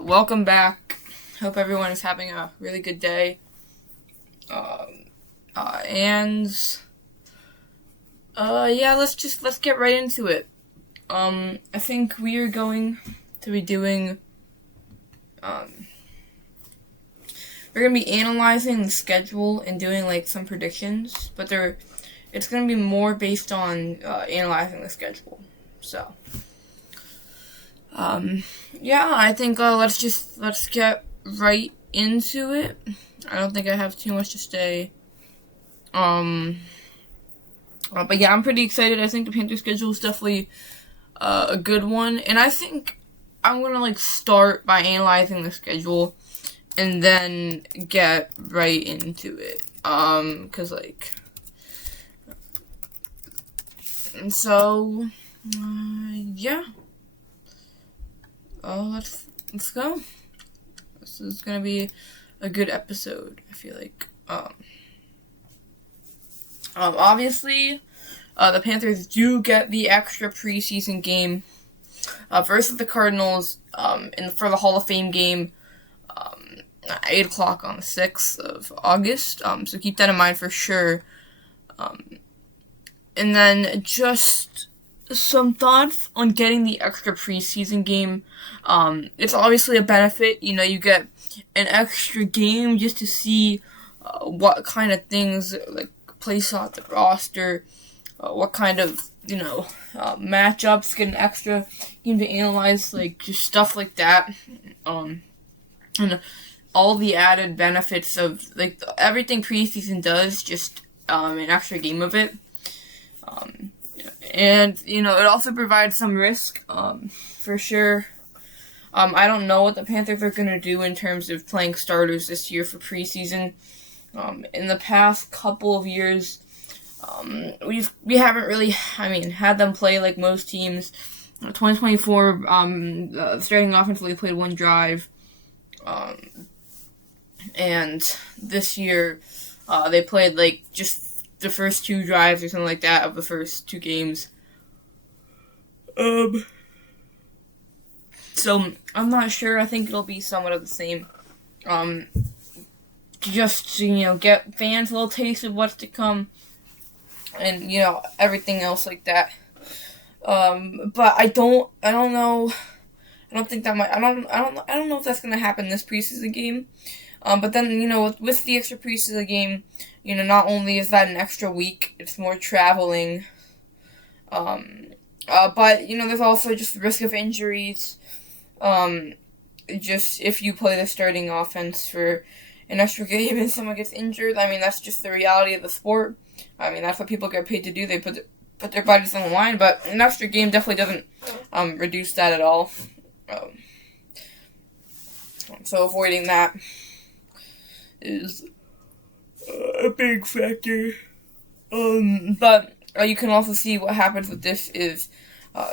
Welcome back. Hope everyone is having a really good day. Let's get right into it. I think we are going to be doing, we're going to be analyzing the schedule and doing, some predictions, but it's going to be more based on, analyzing the schedule, so. I think, let's get right into it. I don't think I have too much to say. I'm pretty excited. I think the Panthers schedule is definitely, a good one, and I think I'm gonna, start by analyzing the schedule, and then get right into it, let's go. This is gonna be a good episode, I feel like. Obviously, the Panthers do get the extra preseason game versus the Cardinals for the Hall of Fame game at 8 o'clock on the 6th of August. So keep that in mind for sure. And then just some thoughts on getting the extra preseason game. It's obviously a benefit. You get an extra game just to see what kind of things, place out the roster, what kind of, matchups, get an extra game to analyze, just stuff like that. And all the added benefits of, everything preseason does, just an extra game of it. And, it also provides some risk, for sure. I don't know what the Panthers are going to do in terms of playing starters this year for preseason. In the past couple of years, we haven't really, had them play like most teams. 2024, starting offensively played one drive. And this year, they played, just the first two drives or something like that of the first two games. So I'm not sure. I think it'll be somewhat of the same. Just to, get fans a little taste of what's to come, and everything else like that. But I don't know. I don't think that might. I don't know if that's gonna happen this preseason game. But then with the extra preseason game, not only is that an extra week, it's more traveling. But there's also just the risk of injuries. Just if you play the starting offense for an extra game and someone gets injured, that's just the reality of the sport. That's what people get paid to do. They put their bodies on the line, but an extra game definitely doesn't reduce that at all. So avoiding that is a big factor. But you can also see what happens with this is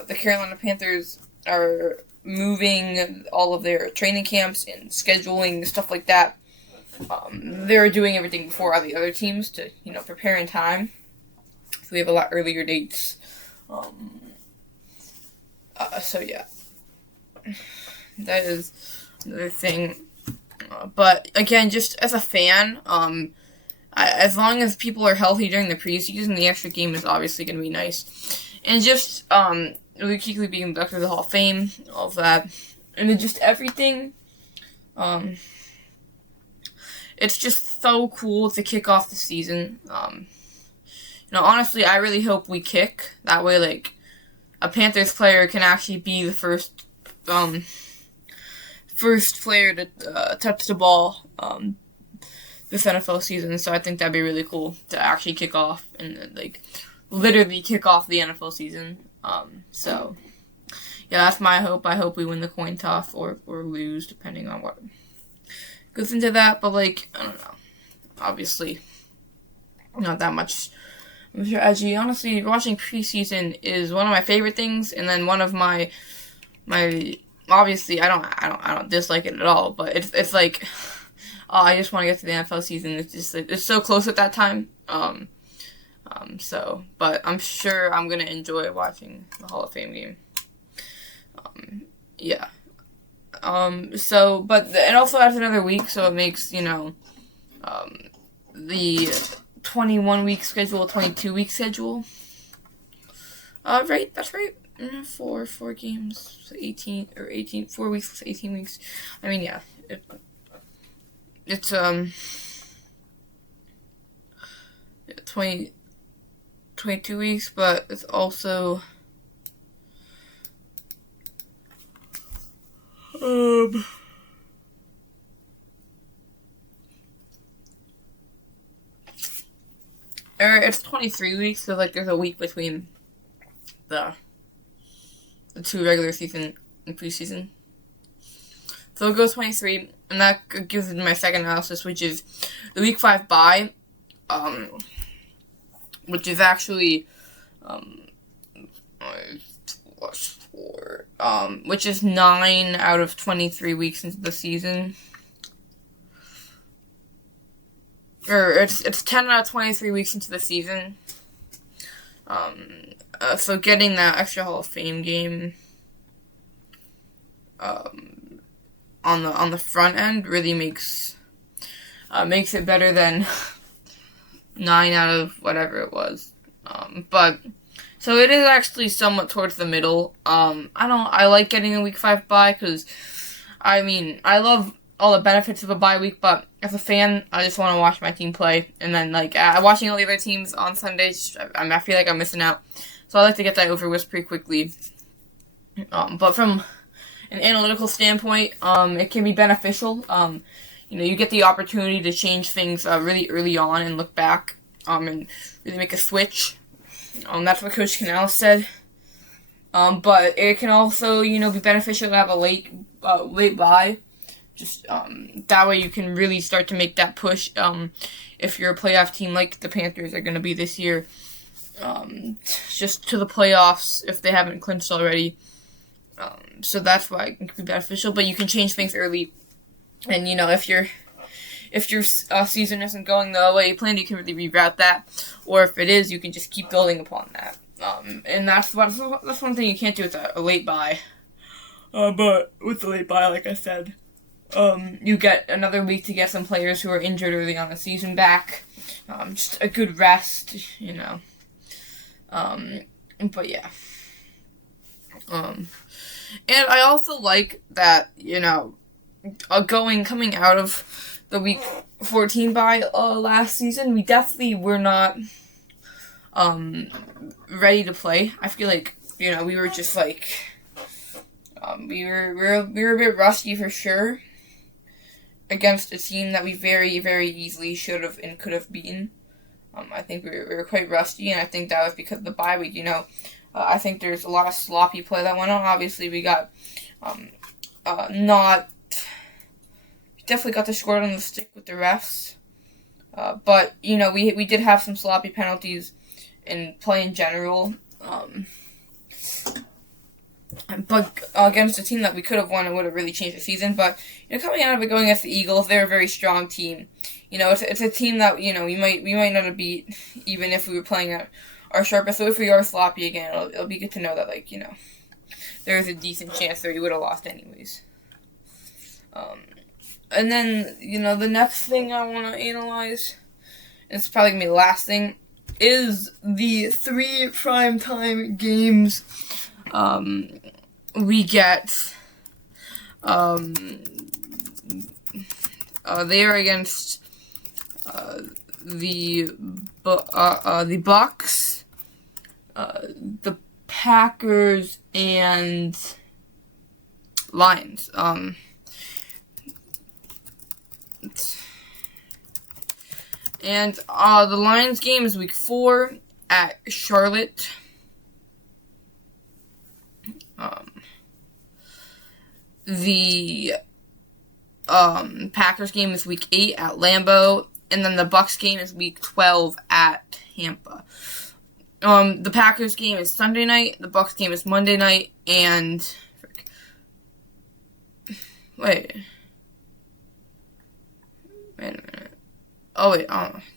the Carolina Panthers are moving all of their training camps and scheduling, stuff like that. They're doing everything before all the other teams to, prepare in time. So we have a lot earlier dates. That is another thing. But again, just as a fan, as long as people are healthy during the preseason, the extra game is obviously going to be nice. And just Luke being inducted to the Hall of Fame, all of that, and then just everything. It's just so cool to kick off the season. Honestly, I really hope we kick. That way, a Panthers player can actually be the first player to touch the ball this NFL season. So I think that'd be really cool to actually kick off and literally kick off the NFL season. That's my hope. I hope we win the coin toss or lose, depending on what goes into that. But I don't know. Obviously, not that much strategy. Honestly, watching preseason is one of my favorite things, and then one of my obviously I don't dislike it at all. But it's I just want to get to the NFL season. It's just it's so close at that time. But I'm sure I'm gonna enjoy watching the Hall of Fame game. But it also adds another week, so it makes, the 21-week schedule a 22-week schedule. Right, that's right. Four games, 4 weeks, 18 weeks. I mean, yeah, it's 22 weeks, but it's also it's 23 weeks, so like there's a week between the two regular season and preseason. So it goes 23, and that gives me my second analysis, which is the week 5 bye, which is actually which is 9 out of 23 weeks into the season. Or it's 10 out of 23 weeks into the season. So getting that extra Hall of Fame game on the front end really makes it better than 9 out of whatever it was. But so it is actually somewhat towards the middle. I like getting a week 5 bye because I love all the benefits of a bye week, but as a fan, I just want to watch my team play, and then watching all the other teams on Sundays, I feel like I'm missing out. So I like to get that over with pretty quickly. But from an analytical standpoint, it can be beneficial. You get the opportunity to change things really early on and look back and really make a switch. That's what Coach Canales said. But it can also, be beneficial to have a late bye. Just that way you can really start to make that push if you're a playoff team like the Panthers are going to be this year. Just to the playoffs if they haven't clinched already. So that's why it can be beneficial. But you can change things early. And, if your season isn't going the way you planned, you can really reroute that. Or if it is, you can just keep building upon that. And that's one thing you can't do with a late bye. But with the late bye, like I said, you get another week to get some players who are injured early on the season back. Just a good rest, But yeah. And I also like that, coming out of the week 14 bye last season, we definitely were not ready to play. I feel like, we were just like we were a bit rusty for sure against a team that we very, very easily should have and could have beaten. I think we were quite rusty, and I think that was because of the bye week. I think there's a lot of sloppy play that went on. Obviously, we got definitely got the short on the stick with the refs. But we did have some sloppy penalties in play in general. But against a team that we could have won, it would have really changed the season. But coming out of it, going against the Eagles, they're a very strong team. It's a team that we might not have beat even if we were playing at our sharpest. So if we are sloppy again, it'll be good to know that there's a decent chance that we would have lost anyways. And then the next thing I want to analyze, and it's probably gonna be the last thing, is the 3 primetime games we get. They are against the Bucks, the Packers, and Lions. And the Lions game is week 4 at Charlotte. The Packers game is week 8 at Lambeau, and then the Bucks game is week 12 at Tampa. The Packers game is Sunday night, the Bucks game is Monday night, and wait a minute. Oh,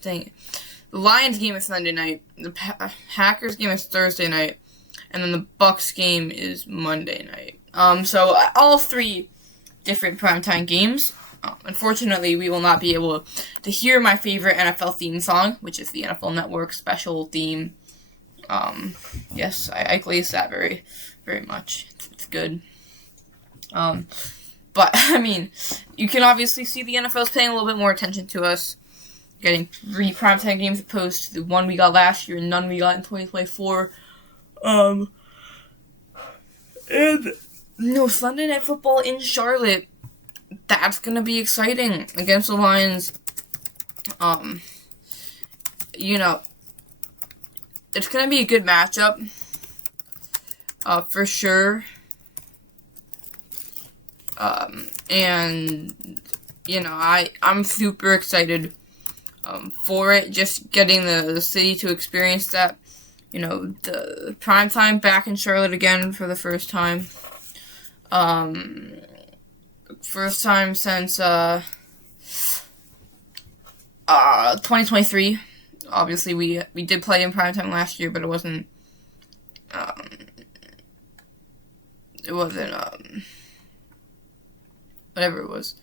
dang it. The Lions game is Sunday night, the Packers game is Thursday night, and then the Bucks game is Monday night. So all 3 different primetime games. Unfortunately, we will not be able to hear my favorite NFL theme song, which is the NFL Network special theme. Yes, I glaze that very, very much. It's good. But, I mean, you can obviously see the NFL's paying a little bit more attention to us. Getting 3 primetime games opposed to the one we got last year and none we got in 2024. And, Sunday Night Football in Charlotte. That's going to be exciting against the Lions. It's going to be a good matchup. For sure. I'm super excited for it. Just getting the city to experience that. The primetime back in Charlotte again for the first time. First time since 2023. Obviously, we did play in primetime last year, but it wasn't whatever it was.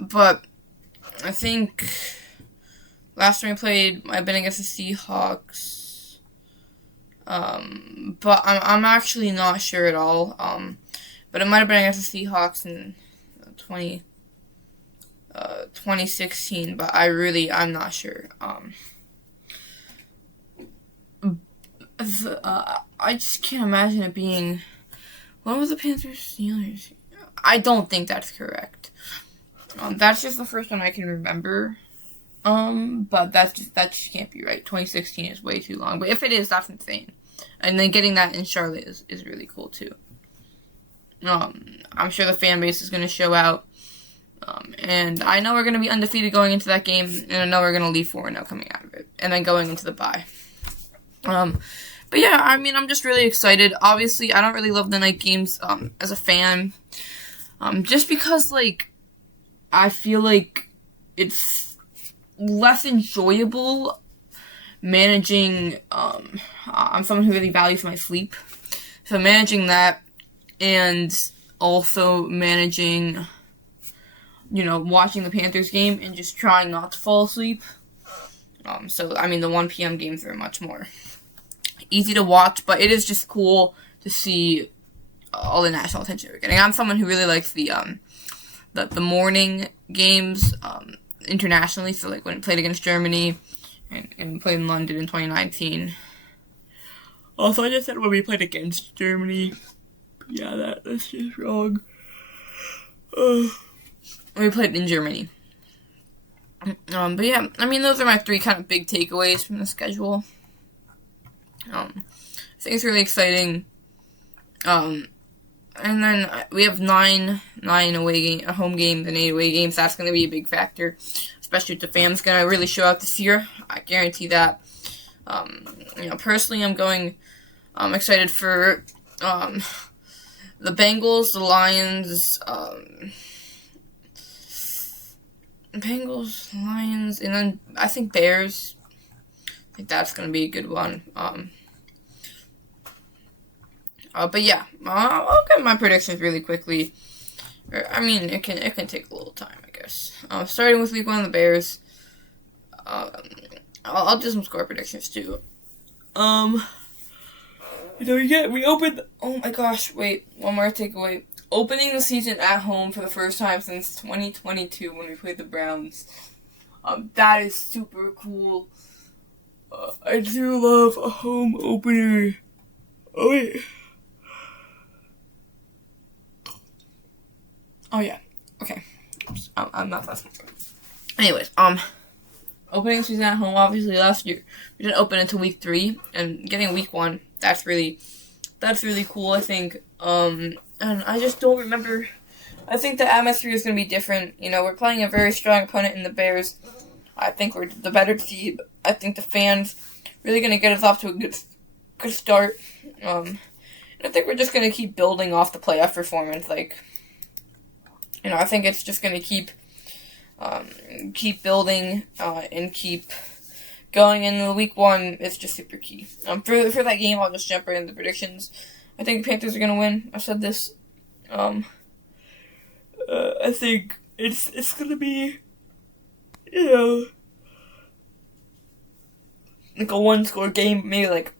But I think last time we played might have been against the Seahawks. But I'm actually not sure at all. But it might have been against the Seahawks in 2016, but I'm not sure. I just can't imagine it being. When was the Panthers Steelers? I don't think that's correct. That's just the first one I can remember. But that just can't be right. 2016 is way too long. But if it is, that's insane. And then getting that in Charlotte is really cool too. I'm sure the fan base is going to show out. And I know we're going to be undefeated going into that game, and I know we're going to leave 4-0 coming out of it, and then going into the bye. But yeah, I mean, I'm just really excited. Obviously, I don't really love the night games as a fan, just because, I feel like it's less enjoyable managing. I'm someone who really values my sleep, so managing that, and also managing, watching the Panthers game and just trying not to fall asleep. The 1 p.m. games are much more easy to watch, but it is just cool to see all the national attention we're getting. I'm someone who really likes the morning games internationally, so when we played against Germany and played in London in 2019. Also, I just said when we played against Germany. Yeah, that's just wrong. We played in Germany. But yeah, those are my 3 kind of big takeaways from the schedule. I think it's really exciting. And then we have 9 home games and 8 away games. That's going to be a big factor, especially if the fans going to really show out this year. I guarantee that. Personally, I'm excited for the Bengals, the Lions, Lions, and then I think Bears. I think that's going to be a good one. But yeah, I'll get my predictions really quickly. It can take a little time, I guess. Starting with week 1, the Bears. I'll do some score predictions too. We opened. Oh my gosh! Wait, one more takeaway. Opening the season at home for the first time since 2022 when we played the Browns. That is super cool. I do love a home opener. Oh wait. Oh yeah. Okay. I'm not listening. Anyways, opening the season at home, obviously last year we didn't open until week 3, and getting week 1, that's really cool, I think. And I just don't remember. I think the atmosphere is going to be different. We're playing a very strong opponent in the Bears. I think we're the better team. I think the fans really going to get us off to a good start. And I think we're just going to keep building off the playoff performance. I think it's just going to keep building and keep going. In the week 1, it's just super key. For that game, I'll just jump right into the predictions. I think the Panthers are going to win. I've said this I think it's gonna be, you know, like a 1-score game, maybe like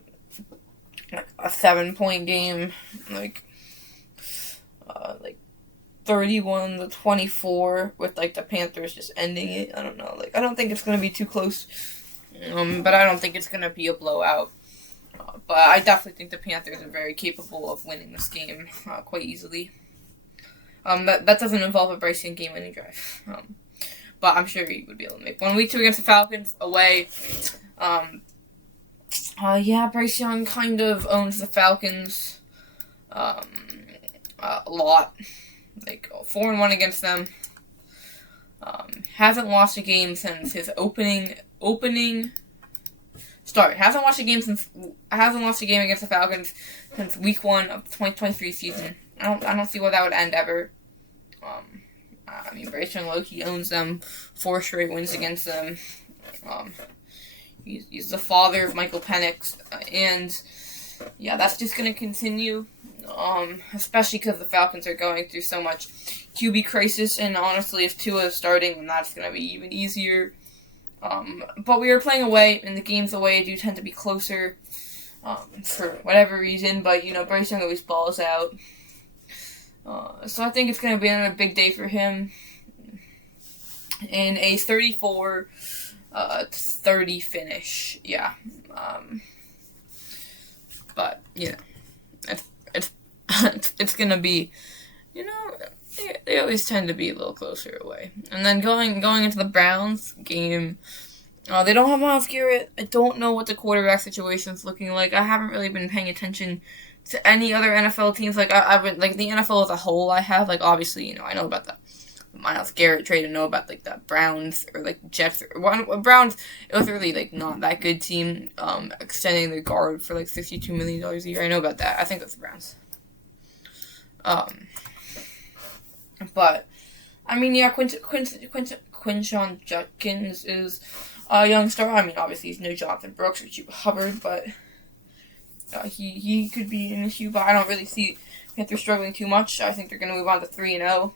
a 7-point game, like 31-24, with like the Panthers just ending it. I don't know. Like, I don't think it's gonna be too close, but I don't think it's gonna be a blowout. But I definitely think the Panthers are very capable of winning this game quite easily. That doesn't involve a Bryce Young game-winning drive. But I'm sure he would be able to make one. Week 2 against the Falcons away. Bryce Young kind of owns the Falcons a lot. Like 4-1 against them. Hasn't lost a game since his opening start. Hasn't lost a game against the Falcons since week 1 of the 2023 season. I don't see why that would end ever. Bryce Young low-key owns them. 4 straight wins against them. He's the father of Michael Penix, and yeah, that's just going to continue, especially because the Falcons are going through so much QB crisis, and honestly, if Tua is starting, then that's going to be even easier. But we are playing away, and the games away do tend to be closer, for whatever reason, but, Bryce Young always balls out. So I think it's going to be another big day for him in a 34-30 finish. Yeah. But it's going to be, they always tend to be a little closer away. And then going into the Browns game, they don't have Myles Garrett. I don't know what the quarterback situation's looking like. I haven't really been paying attention to any other NFL teams. Like, I've been, like, the NFL as a whole, I have. Like, obviously, I know about the Myles Garrett trade, and know about, like, the Browns, or, like, Jets. Browns, it was really, like, not that good team, extending their guard for, like, $62 million a year. I know about that. I think that's the Browns. But, Quinshon Judkins is a young star. Obviously, he's no Jonathan Brooks or Chuba Hubbard, but he could be an issue, but I don't really see Panthers struggling too much. I think they're going to move on to 3-0.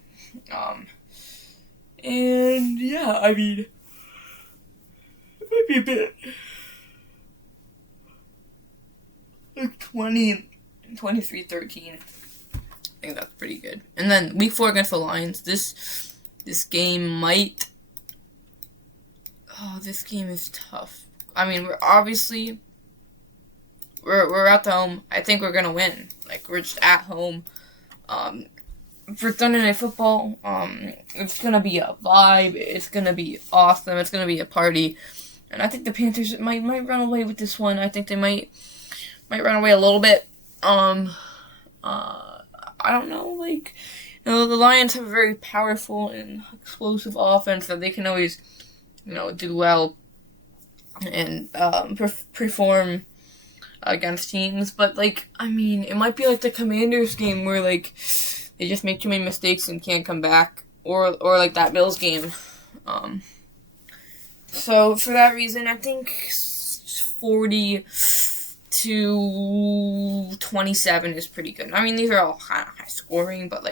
And yeah, it might be a bit like 23-13. I think that's pretty good. And then week 4 against the Lions. This game this game is tough. We're at the home. I think we're gonna win. Like, we're just at home. For Thursday Night Football, it's gonna be a vibe. It's gonna be awesome. It's gonna be a party, and I think the Panthers might run away with this one. I think they might run away a little bit. I don't know. Like, the Lions have a very powerful and explosive offense that they can always, do well and perform against teams, but it might be like the Commanders game where they just make too many mistakes and can't come back, or like that Bills game. So for that reason, I think 40-27 is pretty good. These are all kind of high scoring, but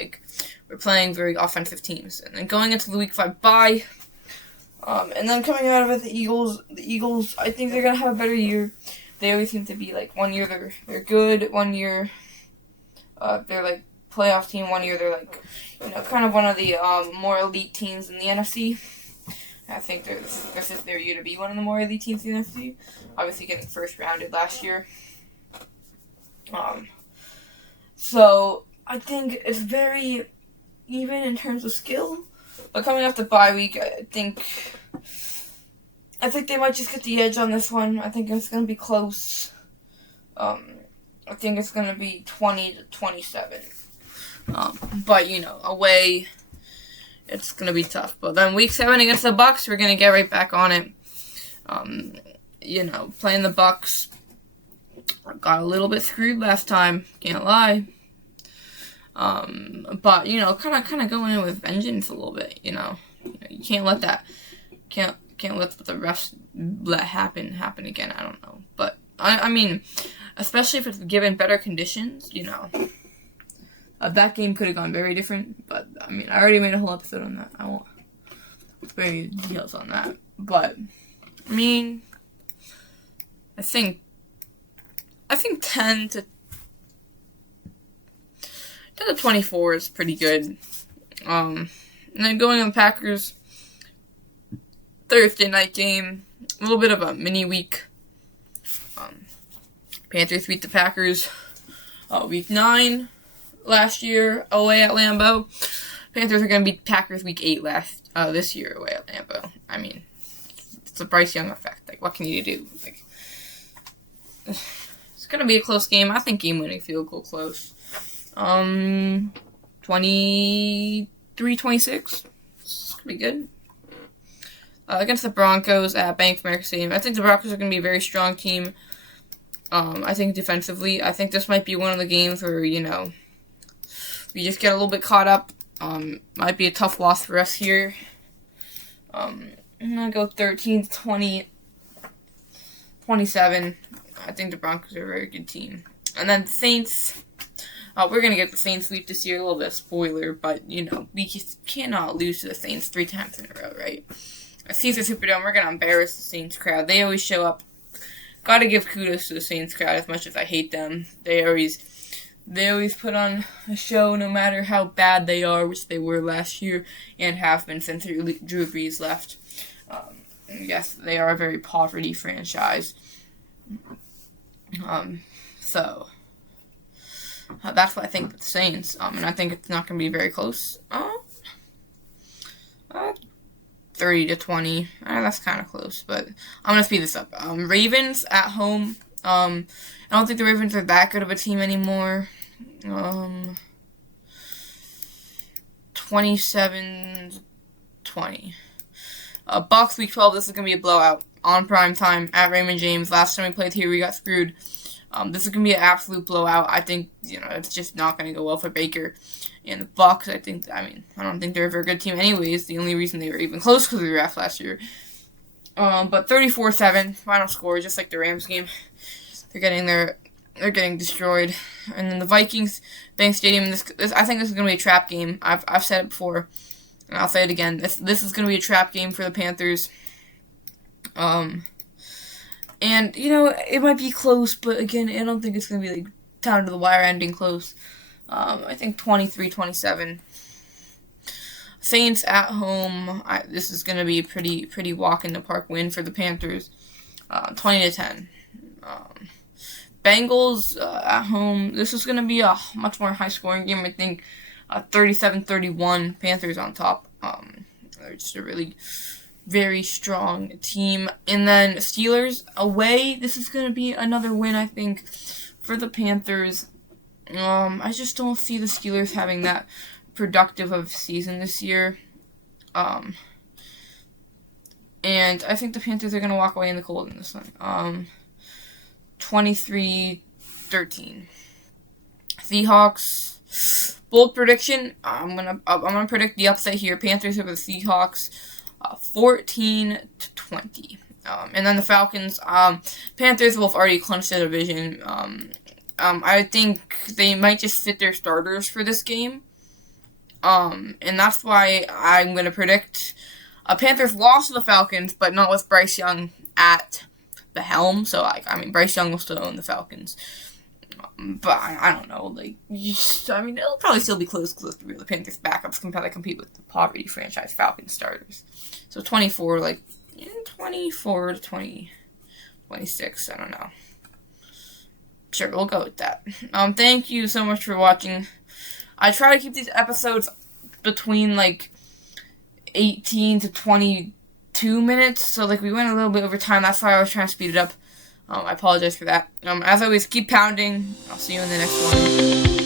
we're playing very offensive teams. And then going into the week 5 bye, and then coming out of it, the Eagles, I think they're gonna have a better year. They always seem to be, 1 year they're good, 1 year they're, playoff team, 1 year they're, kind of one of the more elite teams in the NFC. I think this is their year to be one of the more elite teams in the NFC. Obviously getting first rounded last year. So, I think it's very even in terms of skill. But coming off the bye week, I think they might just get the edge on this one. I think it's going to be close. I think it's going to be 20-27. But, away, it's going to be tough. But then week 7 against the Bucs, we're going to get right back on it. Playing the Bucs, got a little bit screwed last time. Can't lie. But, kind of going in with vengeance a little bit, You can't let that, can't let the refs let happen again. I don't know. But, especially if it's given better conditions, That game could have gone very different, but I mean, I already made a whole episode on that. I won't spare you details on that. But I mean, I think 10 to 24 is pretty good. And then going on the Packers Thursday night game, a little bit of a mini week. Panthers beat the Packers week 9 last year away at Lambeau. Panthers are going to beat Packers week 8 this year away at Lambeau. I mean, it's a Bryce Young effect. Like, what can you do? Like, it's going to be a close game. I think game-winning field goal close. 23-26. It's going to be good. Against the Broncos at Bank of America Stadium. I think the Broncos are going to be a very strong team. I think defensively. I think this might be one of the games where, we just get a little bit caught up. Might be a tough loss for us here. I'm going to go 13-27. I think the Broncos are a very good team. And then Saints. We're going to get the Saints sweep this year. A little bit of spoiler, but, we just cannot lose to the Saints 3 times in a row, right? At Caesar Superdome, we're going to embarrass the Saints crowd. They always show up. Got to give kudos to the Saints crowd as much as I hate them. They always put on a show no matter how bad they are, which they were last year and have been since Drew Brees left. Yes, they are a very poverty franchise. So that's what I think of the Saints. And I think it's not going to be very close. 30-20. That's kind of close, but I'm going to speed this up. Ravens at home. I don't think the Ravens are that good of a team anymore. 27-20. Bucks week 12. This is going to be a blowout on prime time at Raymond James. Last time we played here, we got screwed. This is going to be an absolute blowout. I think, it's just not going to go well for Baker. And the Bucks, I don't think they're a very good team anyways. The only reason they were even close because of the refs last year. But 34-7, final score, just like the Rams game. They're getting destroyed. And then the Vikings, Bank Stadium, I think this is going to be a trap game. I've said it before, and I'll say it again. This is going to be a trap game for the Panthers. And, it might be close, but again, I don't think it's going to be, down to the wire ending close. I think 23-27. Saints at home. This is going to be a pretty walk in the park win for the Panthers. 20-10. Bengals at home. This is going to be a much more high scoring game. I think 37-31. Panthers on top. They're just a really very strong team. And then Steelers away. This is going to be another win, I think, for the Panthers. I just don't see the Steelers having that productive of season this year. And I think the Panthers are going to walk away in the cold in this one. 23-13. Seahawks. Bold prediction. I'm gonna predict the upset here. Panthers over the Seahawks. 14-20. And then the Falcons. Panthers will have already clinched the division. I think they might just sit their starters for this game. And that's why I'm going to predict a Panthers loss to the Falcons, but not with Bryce Young at the helm. So, Bryce Young will still own the Falcons. But I don't know. It'll probably still be close because the Panthers backups can probably compete with the poverty franchise Falcons starters. So 24 to 26. I don't know. Sure, we'll go with that. Thank you so much for watching. I try to keep these episodes between 18 to 22 minutes. So we went a little bit over time. That's why I was trying to speed it up. I apologize for that. As always, keep pounding. I'll see you in the next one.